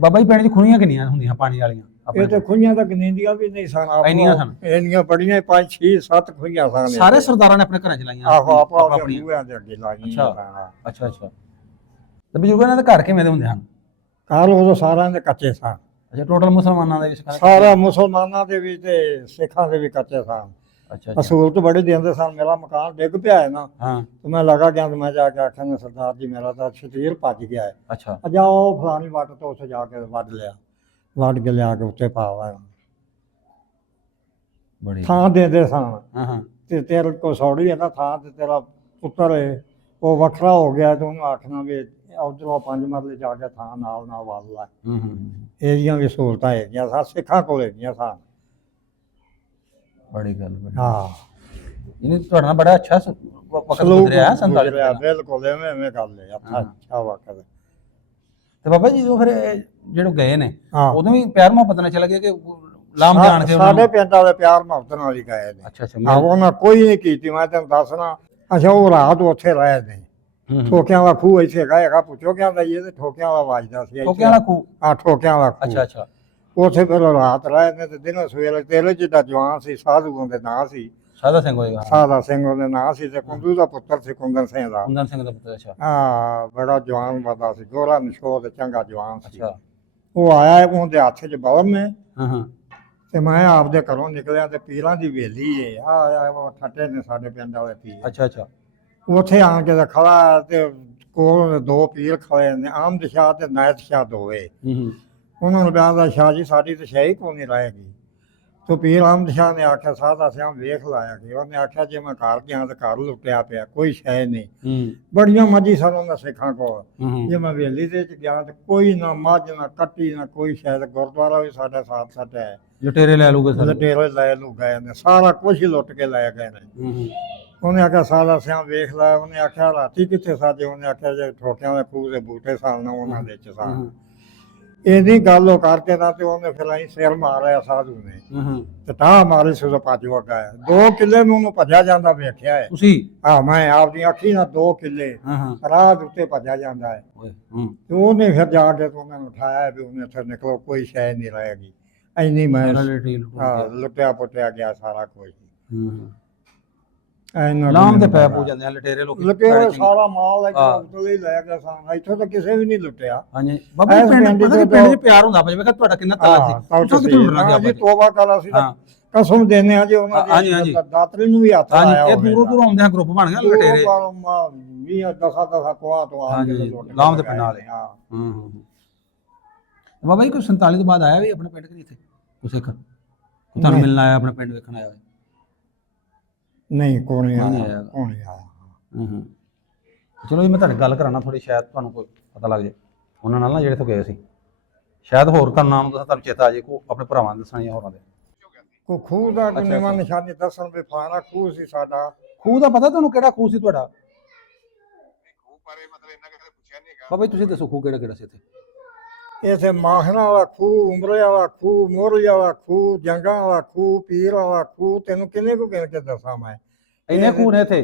ਬਾਬਾ ਜੀ ਪਿੰਡ 'ਚ ਖੂਹੀਆਂ ਕਿੰਨੀਆਂ ਹੁੰਦੀਆਂ ਪਾਣੀ ਵਾਲੀਆਂ? ਇਹ ਤੇ ਖੁਈਆਂ ਤਾਂ ਗਨੀਂਦੀਆਂ ਵੀ ਨਹੀਂ ਸਨ। ਇੰਨੀਆਂ ਸਨ? ਇੰਨੀਆਂ ਬੜੀਆਂ 5 6 7 ਖੁਈਆਂ ਸਨ। ਸਾਰੇ ਸਰਦਾਰਾਂ ਨੇ ਆਪਣੇ ਘਰਾਂ 'ਚ ਲਾਈਆਂ? ਆਹੋ ਆਪੋ ਆਪਣੀਆਂ ਮੂਹਿਆਂ ਦੇ ਅੱਗੇ ਲਾਈਆਂ। ਅੱਛਾ ਅੱਛਾ। ਤੇ ਬਜ਼ੁਰਗਾਂ ਦੇ ਘਰ ਕਿਵੇਂ ਦੇ ਹੁੰਦੇ ਹਨ? ਘਰ ਉਦੋਂ ਸਾਰਿਆਂ ਦੇ ਕੱਚੇ ਸਨ। ਅੱਛਾ ਟੋਟਲ ਮੁਸਲਮਾਨਾਂ ਦੇ ਵਿੱਚ? ਸਾਰਾ ਮੁਸਲਮਾਨਾਂ ਦੇ ਵੀ ਤੇ ਸਿੱਖਾਂ ਦੇ ਵੀ ਕੱਚੇ ਸਨ। ਅੱਛਾ ਅੱਛਾ। ਅਸੂਲਤ ਬੜੀ ਦਿੰਦੇ ਸਨ। ਮੇਰਾ ਮਕਾਨ ਡਿੱਗ ਪਿਆ ਹੈ ਨਾ ਹਾਂ ਤੇ ਮੈਂ ਲਗਾ ਗਿਆ ਤੇ ਮੈਂ ਜਾ ਕੇ ਆਖਿਆ ਨਾ ਸਰਦਾਰ ਜੀ ਮੇਰਾ ਤਾਂ ਸ਼ਤੀਰ ਭੱਜ ਗਿਆ ਹੈ। ਅੱਛਾ। ਜਾਓ ਫਲਾਣੀ ਵੱਟ ਤੋਂ ਉੱਥੇ ਜਾ ਕੇ ਵੱਢ ਲਿਆ। ਵੱਢ ਕੇ ਲਿਆ ਕੇ ਉੱਤੇ ਪਾ ਲਿਆ। ਬੜੀ ਥਾਂ ਦਿੰਦੇ ਸਨ। ਹਾਂ ਹਾਂ। ਤੇ ਤੇਰੇ ਕੋ ਸੌੜੀ ਹੈ ਨਾ ਥਾਂ ਤੇ ਤੇਰਾ ਪੁੱਤਰ ਹੈ ਉਹ ਵੱਖਰਾ ਹੋ ਗਿਆ ਤੇ ਉਹਨੂੰ ਆਖਣਾ ਵੀ ਉਧਰੋਂ 5 ਮਰਲੇ ਜਾ ਕੇ ਥਾਂ ਨਾਲ ਨਾਲ ਵੱਢ ਲੈ। ਇਹਦੀਆਂ ਵੀ ਸਹੂਲਤਾਂ ਹੈਗੀਆਂ ਸਨ ਸਿੱਖਾਂ ਕੋਲ ਹੈਗੀਆਂ ਸਨ। ਬੜੀ ਗੱਲ ਹਾਂ ਇਹਨੇ ਤੁਹਾਡਾ ਨਾਲ ਬੜਾ ਅੱਛਾ ਵਕਤ ਗੁਜ਼ਰਿਆ 47 ਦਾ। ਬਿਲਕੁਲ ਐਵੇਂ ਗੱਲ ਹੈ ਅੱਛਾ ਵਕਤ। ਤੇ ਬਾਬਾ ਜੀ ਉਹ ਫਿਰ ਜਿਹੜੇ ਗਏ ਨੇ ਹਾਂ ਉਦੋਂ ਵੀ ਪਿਆਰ ਮੁਹੱਬਤ ਨਾਲ ਚਲੇ ਗਏ ਕਿ ਲਾਮ ਜਾਣ ਕੇ? ਸਾਡੇ ਪਿੰਡ ਵਾਲੇ ਪਿਆਰ ਮੁਹੱਬਤ ਨਾਲ ਹੀ ਗਏ ਨੇ। ਅੱਛਾ ਅੱਛਾ। ਉਹਨਾਂ ਕੋਈ ਨਹੀਂ ਕੀਤੀ ਮੈਂ ਤੈਨੂੰ ਦੱਸਣਾ। ਅੱਛਾ ਉਹ ਰਾਤ ਉੱਥੇ ਰਹੇ ਨੇ। ਠੋਕਿਆਂ ਵਾਲਾ ਖੂਹ ਇੱਥੇ ਹੈਗਾ ਪੁੱਛੋ ਕਿਆ ਦਾ ਇਹ ਤੇ ਠੋਕਿਆਂ ਵਾਲਾ ਵੱਜਦਾ ਸੀ। ਠੋਕਿਆਂ ਵਾਲਾ ਖੂਹ? ਹਾਂ ਠੋਕਿਆਂ ਵਾਲਾ ਖੂਹ। ਅੱਛਾ ਅੱਛਾ। ਉੱਥੇ ਫਿਰ ਰਾਤ ਰਹੇ ਨੇ ਤੇ ਦਿਨੋਂ ਸਵੇਰੇ ਤੇਰੇ ਜਿੱਡਾ ਜਵਾਨ ਸੀ ਸਾਧੂ ਦੇ ਨਾਂ ਸੀ। ਸਾਦਾ ਸਿੰਘ ਹੋਏਗਾ? ਸਾਦਾ ਸਿੰਘ ਉਹਦੇ ਨਾਂ ਸੀ ਤੇ ਕੁੰਦੂ ਦਾ ਪੁੱਤਰ ਸੀ ਕੁੰਦਨ ਸਿੰਘ ਦਾ। ਕੁੰਦਨ ਸਿੰਘ ਦਾ ਪੁੱਤਰ? ਅੱਛਾ। ਹਾਂ ਬੜਾ ਜਵਾਨ ਬੰਦਾ ਸੀ ਗੋਰਾ ਨਸ਼ੋ ਤੇ ਚੰਗਾ ਜਵਾਨ ਸੀ। ਅੱਛਾ। ਉਹ ਆਇਆ ਉਹਦੇ ਹੱਥ 'ਚ ਬਲਮ ਨੇ ਹਾਂ ਹਾਂ। ਤੇ ਮੈਂ ਆਪਦੇ ਘਰੋਂ ਨਿਕਲਿਆ ਤੇ ਪੀਰਾਂ ਦੀ ਵੇਲੀ ਏ ਆ ਠੱਟੇ ਨੇ ਸਾਡੇ ਪਿੰਡ ਵਾਲੇ ਪੀਰ। ਅੱਛਾ ਅੱਛਾ। ਉੱਥੇ ਆਣ ਕੇ ਖੜਾ ਤੇ ਕੋਲ 2 ਪੀਰ ਖੜੇ ਨੇ ਆਮਦ ਸ਼ਾਹ ਤੇ ਨਾਇਤ ਸ਼ਾਹ ਦੋਵੇਂ। ਉਹਨਾਂ ਨੂੰ ਬਿਆਨ ਦਾ ਸ਼ਾਹ ਜੀ ਸਾਡੀ ਤਾਂ ਸ਼ਾਹੀ ਕੋਈ ਨਹੀਂ ਰਹੇਗੀ। ਤੋ ਪੀਰ ਆਮਦ ਸ਼ਾਹ ਨੇ ਆਖਿਆ ਸਾਦਾ ਸਿਆਂ ਵੇਖ ਲਾਇਆ ਕਿ ਉਹਨੇ ਆਖਿਆ ਜੇ ਮੈਂ ਘਰ ਗਿਆ ਤਾਂ ਘਰ ਲੁੱਟਿਆ ਪਿਆ ਕੋਈ ਸ਼ੈ ਨਹੀਂ। ਬੜੀਆਂ ਮੱਝੀ ਸਨ ਉਹਨਾਂ ਸਿੱਖਾਂ ਕੋਲ। ਜੇ ਮੈਂ ਵੇਲੀ ਦੇ ਚ ਗਿਆ ਤੇ ਕੋਈ ਨਾ ਮੱਝ ਨਾ ਕੱਟੀ ਨਾ ਕੋਈ ਸ਼ਾਇਦ ਗੁਰਦੁਆਰਾ ਵੀ ਸਾਡਾ ਸਾਥ ਸੱਟ ਹੈ। ਲੁਟੇਰੇ ਲੈ ਲੂਗੇ ਸਾਰੇ? ਲੁਟੇਰੇ ਲੈ ਲੂ ਗਏ ਨੇ ਸਾਰਾ ਕੁਝ ਹੀ ਲੁੱਟ ਕੇ ਲੈ ਗਏ ਨੇ। ਉਹਨੇ ਆਖਿਆ ਸਾਦਾ ਸਿਆਂ ਵੇਖ ਲਿਆ। ਉਹਨੇ ਆਖਿਆ ਰਾਤੀ ਕਿੱਥੇ ਸਾਜੇ? ਉਹਨੇ ਆਖਿਆ ਜੇ ਠੋਕਿਆਂ ਦੇ ਖੂਹ ਦੇ ਬੂਟੇ ਸਾਲ ਨਾ ਉਹਨਾਂ ਦੇ ਚ ਸਾਂ। ਇਹਦੀ ਗੱਲ ਉਹ ਕਰਕੇ ਨਾ ਤੇ ਉਹਨੇ ਫਿਰ ਅਸੀਂ ਸਿਰ ਮਾਰਿਆ ਸਾਧੂ ਨੇ ਤੇ ਟਾਹ ਮਾਰੀ ਸੀ ਉਹਦਾ ਭੱਜ ਵਗਾ 2 ਕਿੱਲੇ ਨੂੰ ਉਹਨੂੰ ਭੱਜਿਆ ਜਾਂਦਾ ਵੇਖਿਆ ਹੈ ਤੁਸੀਂ? ਹਾਂ ਮੈਂ ਆਪਦੀ ਅੱਖੀ ਨਾਲ 2 ਕਿੱਲੇ ਰਾਹ ਦੇ ਉੱਤੇ ਭੱਜਿਆ ਜਾਂਦਾ ਹੈ। ਤੇ ਉਹਨੇ ਫਿਰ ਜਾ ਕੇ ਉਹਨਾਂ ਨੂੰ ਉਠਾਇਆ ਵੀ ਉਹਨੇ ਇੱਥੇ ਨਿਕਲੋ ਕੋਈ ਸ਼ੈ ਨਹੀਂ ਰਹੇਗੀ। ਇੰਨੀ ਮੈਂ ਲੁੱਟਿਆ ਪੁੱਟਿਆ ਗਿਆ ਸਾਰਾ ਕੁਝ। ਲਾਮ ਦੇ ਪੈ ਪੂ ਜਾਂਦੇ ਆ ਲਟੇਰੇ ਲੋਕ। ਲੁਟੇਰੇ ਸਾਰਾ ਮਾਲ ਉੱਤੋਂ ਲੈ ਗਿਆ ਸਾਂ। ਇੱਥੋਂ ਤਾਂ ਕਿਸੇ ਵੀ ਨਹੀਂ ਲੁੱਟਿਆ। ਹਾਂਜੀ ਬਾਬਾ ਜੀ ਪਿੰਡ ਚ ਪਿਆਰ ਹੁੰਦਾ ਭਾਵੇਂ ਵੇਖਿਆ ਤੁਹਾਡਾ ਕਿੰਨਾ ਤਾਲਾ ਸੀ। ਜੀ ਤੋਬਾ ਕਰ ਅਸੀਂ ਕਸਮ ਦਿੰਦੇ ਆ ਜੀ ਉਹਨਾਂ ਦੀ ਦਾਤਰੀ ਨੂੰ ਵੀ ਹੱਥ ਲਾਇਆ। ਇਹ ਦੂਰੋਂ ਦੂਰੋਂ ਆਉਂਦੇ ਆ ਗਰੁੱਪ ਬਣ ਗਿਆ ਲਟੇਰੇ 20 10 ਕੋਆ ਤੋਂ ਆ ਕੇ ਲਾਮ ਦੇ ਪਿੰਡ ਵਾਲੇ। ਬਾਬਾ ਜੀ ਕੋਈ 47 ਤੋਂ ਬਾਅਦ ਆਇਆ ਵੀ ਆਪਣੇ ਪਿੰਡ ਕਿ ਨਹੀਂ ਇੱਥੇ ਕੋਈ ਸਿੱਖ ਤੁਹਾਨੂੰ ਨਹੀਂ। ਮਿਲਣ ਆਇਆ ਆਪਣੇ ਪਿੰਡ ਵੇਖਣ ਆਇਆ ਹੋਇਆ? ਨਹੀਂ ਕੋਈ ਨਹੀਂ ਕੋਈ ਨਹੀਂ ਆਇਆ ਆਇਆ। ਕੋਈ ਨਹੀਂ ਆਇਆ ਹੂੰ ਚਲੋ ਜੀ ਮੈਂ ਤੁਹਾਡੇ ਗੱਲ ਕਰਾਉਣਾ ਥੋੜੀ ਸ਼ਾਇਦ ਤੁਹਾਨੂੰ ਕੋਈ ਪਤਾ ਲੱਗ ਜੇ ਉਹਨਾਂ ਨਾਲ ਨਾ ਜਿਹੜੇ ਤੋਂ ਗਏ ਸੀ ਸ਼ਾਇਦ ਹੋਰ ਤੁਹਾਨੂੰ ਨਾਮ ਤੁਹਾਨੂੰ ਚੇਤਾ ਆ ਜੇ ਕੋ ਆਪਣੇ ਭਰਾਵਾਂ ਦੇ ਦੱਸਣਾ ਜਾਂ ਹੋਰਾਂ ਦੇ। ਕੋ ਖੂਹ ਦਾ ਕੋਈ ਅੱਛਾ, ਨਿਵਾਂ ਅੱਛਾ। ਨਿਸ਼ਾਨੀ ਦੱਸਣ ਵੀ ਫਲਾਣਾ ਖੂਹ ਸੀ ਸਾਡਾ। ਖੂਹ ਦਾ ਪਤਾ ਤੁਹਾਨੂੰ ਕਿਹੜਾ ਖੂਹ ਸੀ ਤੁਹਾਡਾ? ਖੂਹ ਬਾਰੇ ਮਤਲਬ ਇਹਨਾਂ ਕਦੇ ਪੁੱਛਿਆ ਨਹੀਂ ਹੈਗਾ। ਬਾਬਾ ਜੀ ਤੁਸੀਂ ਦੱਸੋ ਖੂਹ ਕਿਹੜਾ ਕਿਹੜਾ ਸੀ ਇੱਥੇ? ਇਥੇ ਮਾਖਣਾ ਵਾਲਾ ਖੂਹ, ਉਮਰੇ ਵਾਲਾ ਖੂਹ, ਮੋਰੀ ਵਾਲਾ ਖੂਹ, ਜੰਗਾਂ ਵਾਲਾ ਖੂਹ, ਪੀਰ ਵਾਲਾ ਖੂਹ, ਤੈਨੂੰ ਕਿੰਨੇ ਕੋ ਕਹਿ ਕੇ ਦੱਸਾਂ ਮੈਂ। ਇੰਨੇ ਖੂਹ ਨੇ ਇੱਥੇ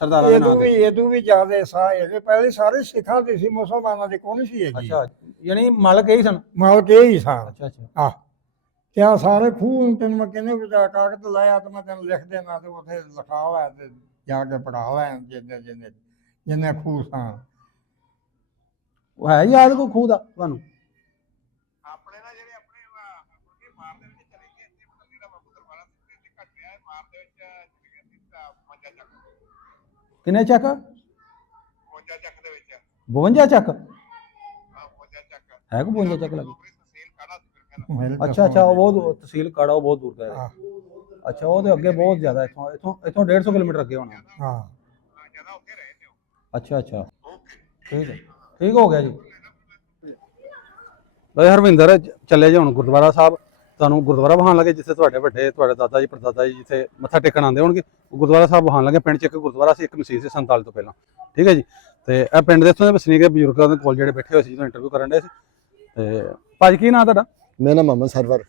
ਸਰਦਾਰਾਂ ਦੇ ਨਾਂ ਤੇ? ਇਹਦੂ ਵੀ ਜ਼ਿਆਦਾ ਸਾਹ ਹੈਗੇ। ਪਹਿਲੇ ਸਾਰੇ ਸਿੱਖਾਂ ਦੇ ਸੀ, ਮੁਸਲਮਾਨਾਂ ਦੇ ਕੋਈ ਸੀ ਹੈਗੀ। ਅੱਛਾ ਯਾਨੀ ਮਾਲਕ ਇਹੀ ਸਨ? ਮਾਲਕ ਇਹ ਹੀ ਸਾਂ। ਅੱਛਾ ਅੱਛਾ ਆਹ ਤੇ ਆਹ ਸਾਰੇ ਖੂਹ ਤੈਨੂੰ ਮੈਂ ਕਿੰਨੇ ਕੋ ਕਾਗਜ਼ ਲਾਇਆ ਤੇ ਮੈਂ ਤੈਨੂੰ ਲਿਖ ਦੇਣਾ ਤੇ ਉੱਥੇ ਲਿਖਾ ਹੋਇਆ ਤੇ ਜਾ ਕੇ ਪੜਾ ਹੋਇਆ ਜਿੰਨੇ ਖੂਹ ਸਾਂ। ਉਹ ਹੈ ਯਾਦ ਕੋਈ ਖੂਹ ਦਾ ਤੁਹਾਨੂੰ? ਆਪਣੇ ਨਾ ਜਿਹੜੇ ਆਪਣੇ ਉਹਦੇ ਮਾਰ ਦੇ ਵਿੱਚ ਚਲੇ ਗਏ ਇੱਥੇ ਮਤਲਬ ਜਿਹੜਾ ਬਾਬੂ ਦਰਬਾਰਾ ਸਿੰਘ ਇੱਥੇ ਘਟ ਰਿਹਾ ਹੈ ਮਾਰ ਦੇ ਵਿੱਚ ਮੰਜਾ ਚੱਕ ਕਿੰਨੇ ਚੱਕ? ਮੰਜਾ ਚੱਕ ਦੇ ਵਿੱਚ 52 ਚੱਕ? ਮੰਜਾ ਚੱਕ ਹੈ ਕੋ 52 ਚੱਕ ਲੱਗੇ? ਤਹਿਸੀਲ ਕਾੜਾ ਸੀ ਫਿਰ ਕਹਿੰਦਾ। ਅੱਛਾ ਅੱਛਾ ਉਹ ਬਹੁਤ ਤਹਿਸੀਲ ਕਾੜਾ ਉਹ ਬਹੁਤ ਦੂਰ ਪੈ ਰਿਹਾ। ਹਾਂ ਅੱਛਾ ਉਹਦੇ ਅੱਗੇ ਬਹੁਤ ਜ਼ਿਆਦਾ ਇੱਥੋਂ 150 ਕਿਲੋਮੀਟਰ ਅੱਗੇ ਹੋਣਾ। ਹਾਂ ਜਿਆਦਾ ਉੱਥੇ ਰਹੇ ਨੇ ਉਹ। ਅੱਛਾ ਅੱਛਾ ਓਕੇ ਠੀਕ ਹੈ ਠੀਕ ਹੋ ਗਿਆ ਜੀ। ਬਈ ਹਰਵਿੰਦਰ ਚੱਲੇ ਜੀ ਹੁਣ ਗੁਰਦੁਆਰਾ ਸਾਹਿਬ ਤੁਹਾਨੂੰ ਗੁਰਦੁਆਰਾ ਵਹਾਉਣ ਲੱਗੇ ਜਿੱਥੇ ਤੁਹਾਡੇ ਵੱਡੇ ਤੁਹਾਡੇ ਦਾਦਾ ਜੀ ਪੜਦਾਦਾ ਜੀ ਜਿੱਥੇ ਮੱਥਾ ਟੇਕਣ ਆਉਂਦੇ ਹੋਣਗੇ ਉਹ ਗੁਰਦੁਆਰਾ ਸਾਹਿਬ ਵਹਾਉਣ ਲੱਗੇ। ਪਿੰਡ 'ਚ ਇੱਕ ਗੁਰਦੁਆਰਾ ਸੀ ਇੱਕ ਮਸੀਤ ਸੀ 47 ਤੋਂ ਪਹਿਲਾਂ ਠੀਕ ਹੈ ਜੀ। ਤੇ ਇਹ ਪਿੰਡ ਦੇ ਇੱਥੋਂ ਦੇ ਵਸਨੀਕ ਬਜ਼ੁਰਗਾਂ ਦੇ ਕੋਲ ਜਿਹੜੇ ਬੈਠੇ ਹੋਏ ਸੀ ਜਦੋਂ ਇੰਟਰਵਿਊ ਕਰਨ ਦੇ ਸੀ। ਤੇ ਭਾਜੀ ਕੀ ਨਾਂ ਤੁਹਾਡਾ? ਮੇਰਾ ਨਾਮ ਮੁਹੰਮਦ ਸਰਵਰ।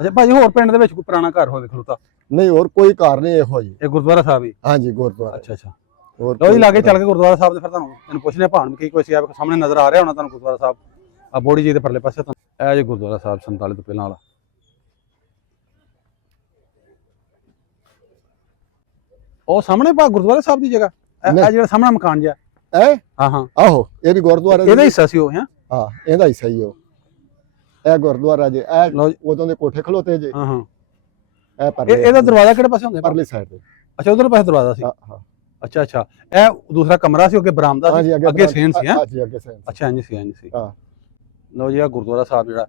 ਅੱਛਾ ਭਾਜੀ ਹੋਰ ਪਿੰਡ ਦੇ ਵਿੱਚ ਕੋਈ ਪੁਰਾਣਾ ਘਰ ਹੋਵੇ ਖਲੋਤਾ? ਨਹੀਂ ਹੋਰ ਕੋਈ ਘਰ ਨਹੀਂ ਇਹੋ ਜੀ। ਇਹ ਗੁਰਦੁਆਰਾ ਸਾਹਿਬ ਹੀ? ਹਾਂਜੀ ਗੁਰਦੁਆਰਾ। ਅੱਛਾ ਅੱਛਾ ਹੋਰ ਲਓ ਜੀ ਲਾਗੇ ਚੱਲ ਕੇ ਗੁਰਦੁਆਰਾ ਸਾਹਿਬ ਦੇ ਫਿਰ ਤੁਹਾਨੂੰ ਪੁੱਛਨੇ ਭਾਣ ਕੀ ਕੋਈ ਸੀ ਆ ਸਾਹਮਣੇ ਨਜ਼ਰ ਆ ਰਿਹਾ ਹੋਣਾ ਤੁਹਾਨੂੰ ਗੁਰਦੁਆਰਾ ਸਾਹਿਬ ਆ ਬੋੜੀ ਜੀ ਦੇ ਪਰਲੇ ਪਾਸੇ ਤੁਹਾਨੂੰ ਇਹ ਜੇ ਗੁਰਦੁਆਰਾ ਸਾਹਿਬ 47 ਤੋਂ ਪਹਿਲਾਂ ਵਾਲਾ। ਉਹ ਸਾਹਮਣੇ ਭਾ ਗੁਰਦੁਆਰਾ ਸਾਹਿਬ ਦੀ ਜਗ੍ਹਾ ਇਹ ਜਿਹੜਾ ਸਾਹਮਣਾ ਮਕਾਨ ਜਿਹਾ ਐ ਹਾਂ ਹਾਂ ਆਹੋ ਇਹ ਵੀ ਗੁਰਦੁਆਰਾ ਇਹਦਾ ਹਿੱਸਾ ਸੀ ਉਹ ਹੈ? ਹਾਂ ਇਹਦਾ ਹਿੱਸਾ ਹੀ ਉਹ। ਇਹ ਗੁਰਦੁਆਰਾ ਜੇ ਇਹ ਲਓ ਜੀ। ਉਦੋਂ ਦੇ ਕੋਠੇ ਖਲੋਤੇ ਜੇ। ਹਾਂ ਹਾਂ ਇਹ ਪਰਲੇ ਇਹਦਾ ਦਰਵਾਜ਼ਾ ਕਿਹੜੇ ਪਾਸੇ ਹੁੰਦਾ? ਪਰਲੀ ਸਾਈਡ ਤੇ। ਅੱਛਾ ਉਧਰ ਪਾਸੇ ਦਰਵਾਜ਼ਾ ਸੀ। ਹਾਂ ਹਾਂ ਅੱਛਾ ਅੱਛਾ ਇਹ ਦੂਸਰਾ ਕਮਰਾ ਸੀ ਅੱਗੇ ਬਰਾਮਦਾ ਸੀ ਅੱਗੇ ਸੇਨ ਸੀ ਹੈ? ਹਾਂਜੀ ਅੱਗੇ ਸੇਨ। ਅੱਛਾ ਇੰਜ ਸੀ ਹਾਂ ਲਓ ਜੀ ਆ ਗੁਰਦੁਆਰਾ ਸਾਹਿਬ ਜਿਹੜਾ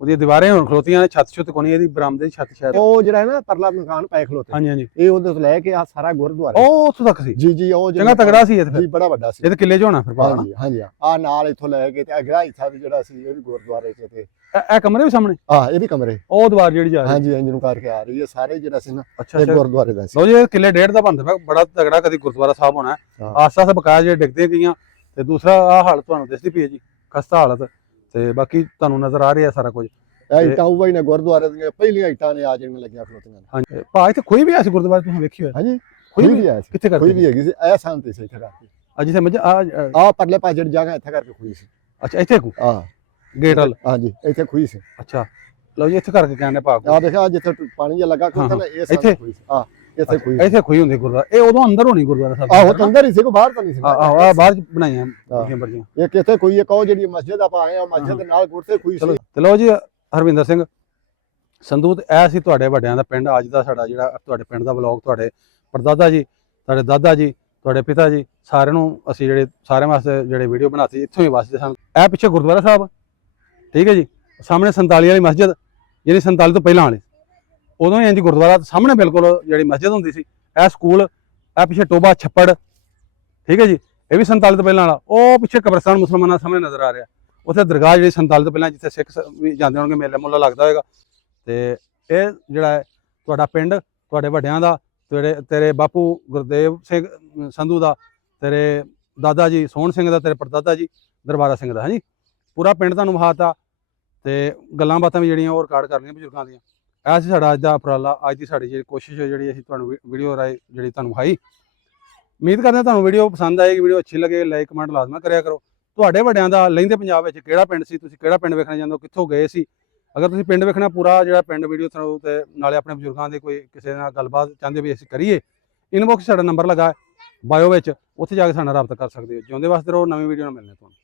ਉਹਦੀਆਂ ਦੀਵਾਰਾਂ ਹੁਣ ਖਲੋਤੀਆਂ ਨੇ ਛੱਤ ਛੁੱਤ ਕੋਣੀ ਇਹਦੀ ਬਰਾਮਦੇ ਦੀ ਛੱਤ ਸ਼ਾਇਦ। ਉਹ ਜਿਹੜਾ ਹੈ ਨਾ ਪਰਲਾ ਮਕਾਨ ਪਏ ਖਲੋਤੇ ਹਾਂਜੀ ਹਾਂਜੀ ਇਹ ਉਹਦੇ ਤੋਂ ਲੈ ਕੇ ਆ ਸਾਰਾ ਗੁਰਦੁਆਰਾ ਉਹ ਉੱਥੋਂ ਤੱਕ ਸੀ? ਜੀ ਜੀ ਉਹ ਚੰਗਾ ਤਗੜਾ ਸੀ ਇਹ ਤੇ ਜੀ ਫਿਰ ਬੜਾ ਵੱਡਾ ਸੀ। ਇਹ ਤਾਂ ਕਿੱਲੇ 'ਚ ਹੋਣਾ ਫਿਰ ਬਾਹਰ। ਹਾਂਜੀ ਹਾਂਜੀ ਆ ਨਾਲ ਇੱਥੋਂ ਲੈ ਕੇ ਤੇ ਅਗਲਾ ਹਿੱਸਾ ਵੀ ਜਿਹੜਾ ਸੀ ਇਹ ਵੀ ਗੁਰਦੁਆਰੇ ਚ ਤੇ ਇਹ ਕਮਰੇ ਵੀ ਸਾਹਮਣੇ ਹਾਂ ਇਹ ਵੀ ਕਮਰੇ ਉਹ ਦੀਵਾਰ ਜਿਹੜੀ ਜਾ ਰਹੀ? ਹਾਂਜੀ ਇੰਜ ਨੂੰ ਕਰਕੇ ਆ ਰਹੀ ਹੈ ਸਾਰੇ ਜਿਹੜਾ ਸੀ ਨਾ ਅੱਛਾ ਇਹ ਅੱਛਾ ਗੁਰਦੁਆਰੇ ਦਾ ਸੀ। ਲਓ ਜੀ ਇਹ ਕਿੱਲੇ ਡੇਢ ਦਾ ਬਣਦਾ ਪਿਆ ਬੜਾ ਤਗੜਾ ਕਦੀ ਗੁਰਦੁਆਰਾ ਸਾਹਿਬ ਹੋਣਾ ਹਾਂ। ਆਸਾ ਸੇ ਬਕਾਇਆ ਜਿਹੜੇ ਡਿੱਗਦੇ ਗਈਆਂ ਤੇ ਦੂਸਰਾ ਆਹ ਹਾਲਤ ਤੁਹਾਨੂੰ ਦਿਸਦੀ ਪਈ ਹੈ ਜੀ ਖਸਤਾ ਹਾਲਤ ਤੇ ਬਾਕੀ ਤੁਹਾਨੂੰ ਨਜ਼ਰ ਆ ਰਿਹਾ ਸਾਰਾ ਕੁਝ। ਇਹ ਇੱਟਾਂ ਉਹ ਹੀ ਨੇ ਗੁਰਦੁਆਰੇ ਦੀਆਂ ਪਹਿਲੀਆਂ ਇੱਟਾਂ ਨੇ ਆ ਜਿਹੜੀਆਂ ਲੱਗੀਆਂ ਖਲੋਤੀਆਂ ਨੇ। ਹਾਂਜੀ ਭਾ ਇੱਥੇ ਕੋਈ ਵੀ ਆ ਸੀ ਗੁਰਦੁਆਰਾ ਤੁਸੀਂ ਵੇਖੀ ਹੋਇਆ? ਹਾਂਜੀ ਕੋਈ ਕੋਈ ਵੀ ਵੀ ਆਇਆ ਸੀ ਕਿੱਥੇ ਕੋਈ ਕਰਦੇ ਵੀ ਹੈਗੀ ਸੀ ਇਹ ਸ਼ਾਂਤੀ ਸੀ ਇੱਥੇ ਕਰਕੇ। ਅੱਜ ਜਿੱਥੇ ਮੱਝ ਆ ਆ ਪਰਲੇ ਪਾਸੇ ਜਿਹੜੀ ਜਗ੍ਹਾ ਇੱਥੇ ਕਰਕੇ ਖੁਈ ਸੀ। ਅੱਛਾ ਇੱਥੇ ਕੋ ਆ ਗੇਟ ਵਾਲ? ਹਾਂਜੀ ਇੱਥੇ ਖੁਈ ਸੀ। ਅੱਛਾ ਲਓ ਜੀ ਇੱਥੇ ਕਰਕੇ ਕਹਿੰਦੇ ਭਾ ਆ ਦੇਖਿਆ ਜਿੱਥੇ ਪਾਣੀ ਜਿਹਾ ਲੱਗਾ ਖਲੋਤਾ ਨਾ ਇਹ ਇੱਥੇ? ਸਾਰੀ ਖੁਈ ਸੀ। ਆ ਇੱਥੇ ਖੁਈ ਸੀ। ਇੱਥੇ ਖੋਈ ਹੁੰਦੀ ਗੁਰਦੁਆਰਾ ਇਹ ਉਦੋਂ ਅੰਦਰ ਹੋਣੀ ਗੁਰਦੁਆਰਾ ਸਾਹਿਬ? ਆਹੋ ਤਾਂ ਅੰਦਰ ਹੀ ਸੀ ਕੋਈ ਬਾਹਰ ਤਾਂ ਨਹੀਂ ਸੀ। ਆਹੋ ਆ ਬਾਹਰ ਬਣਾਈਆਂ ਬਰਜੀਆਂ। ਇੱਕ ਇੱਥੇ ਖੁਈ ਇੱਕ ਉਹ ਜਿਹੜੀ ਮਸਜਿਦ ਆਪਾਂ ਆਏ ਆ ਮਸਜਿਦ ਦੇ ਨਾਲ ਗੁਰਤੇ ਖੁਈ ਸੀ। ਤੇ ਲਓ ਜੀ ਹਰਵਿੰਦਰ ਸਿੰਘ ਸੰਧੂ ਤੇ ਇਹ ਸੀ ਤੁਹਾਡੇ ਵੱਡਿਆਂ ਦਾ ਪਿੰਡ। ਅੱਜ ਦਾ ਸਾਡਾ ਜਿਹੜਾ ਤੁਹਾਡੇ ਪਿੰਡ ਦਾ ਵਲੌਗ ਤੁਹਾਡੇ ਪੜਦਾਦਾ ਜੀ ਤੁਹਾਡੇ ਦਾਦਾ ਜੀ ਤੁਹਾਡੇ ਪਿਤਾ ਜੀ ਸਾਰਿਆਂ ਨੂੰ ਅਸੀਂ ਜਿਹੜੇ ਸਾਰਿਆਂ ਵਾਸਤੇ ਜਿਹੜੇ ਵੀਡੀਓ ਬਣਾਤੀ ਇੱਥੋਂ ਹੀ ਵਾਸਤੇ ਸਨ। ਇਹ ਪਿੱਛੇ ਗੁਰਦੁਆਰਾ ਸਾਹਿਬ ਠੀਕ ਹੈ ਜੀ ਸਾਹਮਣੇ 47 ਵਾਲੀ ਮਸਜਿਦ ਜਿਹੜੀ 47 ਤੋਂ ਪਹਿਲਾਂ ਵਾਲੀ ਉਦੋਂ ਹੀ ਇੰਜ ਗੁਰਦੁਆਰਾ ਸਾਹਮਣੇ ਬਿਲਕੁਲ ਜਿਹੜੀ ਮਸਜਿਦ ਹੁੰਦੀ ਸੀ। ਇਹ ਸਕੂਲ ਇਹ ਪਿੱਛੇ ਟੋਬਾ ਛੱਪੜ ਠੀਕ ਹੈ ਜੀ ਇਹ ਵੀ 47 ਤੋਂ ਪਹਿਲਾਂ ਵਾਲਾ। ਉਹ ਪਿੱਛੇ ਕਬਰਸਤਾਨ ਮੁਸਲਮਾਨਾਂ ਸਾਹਮਣੇ ਨਜ਼ਰ ਆ ਰਿਹਾ ਉੱਥੇ ਦਰਗਾਹ ਜਿਹੜੀ 47 ਤੋਂ ਪਹਿਲਾਂ ਜਿੱਥੇ ਸਿੱਖ ਵੀ ਜਾਂਦੇ ਹੋਣਗੇ ਮੇਲਾ ਮੁੱਲਾ ਲੱਗਦਾ ਹੋਏਗਾ। ਤੇ ਇਹ ਜਿਹੜਾ ਹੈ ਤੁਹਾਡਾ ਪਿੰਡ ਤੁਹਾਡੇ ਵੱਡਿਆਂ ਦਾ ਤੇਰੇ ਬਾਪੂ ਗੁਰਦੇਵ ਸਿੰਘ ਸੰਧੂ ਦਾ ਤੇਰੇ ਦਾਦਾ ਜੀ ਸੋਹਣ ਸਿੰਘ ਦਾ ਤੇਰੇ ਪੜਦਾਦਾ ਜੀ ਦਰਬਾਰਾ ਸਿੰਘ ਦਾ ਹਾਂਜੀ ਪੂਰਾ ਪਿੰਡ ਤੁਹਾਨੂੰ ਵਿਖਾਤਾ ਤੇ ਗੱਲਾਂ ਬਾਤਾਂ ਵੀ ਜਿਹੜੀਆਂ ਉਹ ਰਿਕਾਰਡ ਕਰ ਲਈਆਂ ਬਜ਼ੁਰਗਾਂ ਦੀਆਂ। ਇਹ ਸੀ ਸਾਡਾ ਅੱਜ ਦਾ ਉਪਰਾਲਾ ਅੱਜ ਦੀ ਸਾਡੀ ਜਿਹੜੀ ਕੋਸ਼ਿਸ਼ ਜਿਹੜੀ ਅਸੀਂ ਤੁਹਾਨੂੰ ਵੀਡੀਓ ਰਾਹੀਂ ਜਿਹੜੀ ਤੁਹਾਨੂੰ ਵਿਖਾਈ। ਉਮੀਦ ਕਰਦੇ ਹਾਂ ਤੁਹਾਨੂੰ ਵੀਡੀਓ ਪਸੰਦ ਆਏਗੀ ਵੀਡੀਓ ਅੱਛੀ ਲੱਗੇ ਲਾਈਕ ਕਮੈਂਟ ਲਾਜ਼ਮੀ ਕਰਿਆ ਕਰੋ। ਤੁਹਾਡੇ ਵੱਡਿਆਂ ਦਾ ਲਹਿੰਦੇ ਪੰਜਾਬ ਵਿੱਚ ਕਿਹੜਾ ਪਿੰਡ ਸੀ ਤੁਸੀਂ ਕਿਹੜਾ ਪਿੰਡ ਵੇਖਣਾ ਚਾਹੁੰਦੇ ਹੋ ਕਿੱਥੋਂ ਗਏ ਸੀ ਅਗਰ ਤੁਸੀਂ ਪਿੰਡ ਵੇਖਣਾ ਪੂਰਾ ਜਿਹੜਾ ਪਿੰਡ ਵੀਡੀਓ ਥਰੂ ਤੇ ਨਾਲੇ ਆਪਣੇ ਬਜ਼ੁਰਗਾਂ ਦੇ ਕੋਈ ਕਿਸੇ ਨਾਲ ਗੱਲਬਾਤ ਚਾਹੁੰਦੇ ਵੀ ਅਸੀਂ ਕਰੀਏ ਇਨਬਾਕਸ ਸਾਡਾ ਨੰਬਰ ਲੱਗਾ ਬਾਇਓ ਵਿੱਚ ਉੱਥੇ ਜਾ ਕੇ ਸਾਡੇ ਨਾਲ ਰਾਬਤਾ ਕਰ ਸਕਦੇ ਹੋ। ਜਿਉਂਦੇ ਵਾਸਤੇ ਰਹੋ ਨਵੀਂ ਵੀਡੀਓ ਨਾਲ ਮਿਲਣੇ ਤੁਹਾਨੂੰ।